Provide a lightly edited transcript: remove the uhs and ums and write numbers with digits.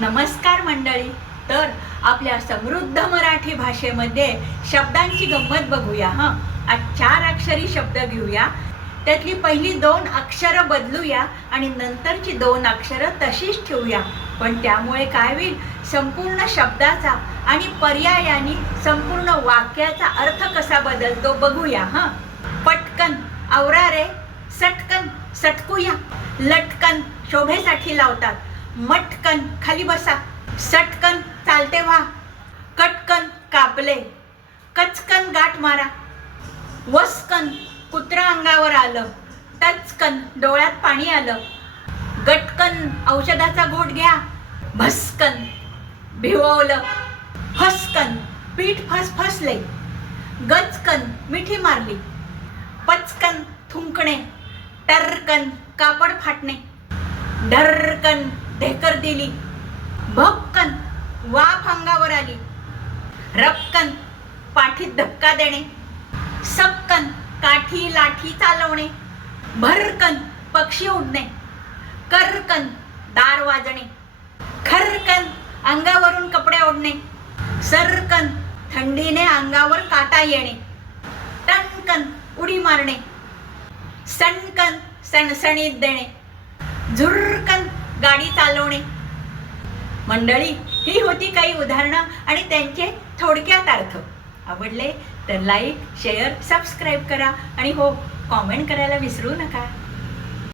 नमस्कार मंडळी. तर आपल्या समृद्ध मराठी भाषेमध्ये शब्दांची गंमत बघूया. आज 4 अक्षरी शब्द घेऊया. त्यातली पहिली 2 अक्षरं बदलूया आणि नंतरची 2 अक्षरं तशीच ठेवूया. पण त्यामुळे काय होईल, संपूर्ण शब्दाचा आणि पर्यायाने संपूर्ण वाक्याचा अर्थ कसा बदलतो बघूया. पटकन आवरा रे, सटकन सटकूया. लटकन शोभेसाठी लावतात. मटकन खाली बसा. सटकन चालते व्हा. कटकन कापले. कचकन गाठ मारा. वसकन कुत्रा अंगावर आलं. टचकन डोळ्यात पाणी आलं. गटकन औषधाचा घोट घ्या. भस्कन भिववलं. फसकन पीठ फसफसले. गचकन मिठी मारली. पचकन थुंकणे. टरकन कापड फाटणे. ढरकन ढेकर दिली. भक्कन वाफ अंगावर आली. रपकन पाठीत धक्का देणे. सपकन काठी लाठी चालवणे. भरकन पक्षी उडणे. करकन दार वाजणे. खरकन अंगावरून कपडे ओढणे. सरकन थंडीने अंगावर काटा येणे. टणकन उडी मारणे. सणकन सणसणीत देणे. झुरकन गाडी चालवणे. मंडळी, ही होती काही उदाहरणं आणि त्यांचे थोडक्यात अर्थ. आवडले तर लाईक, शेअर, सबस्क्राईब करा आणि हो, कॉमेंट करायला विसरू नका.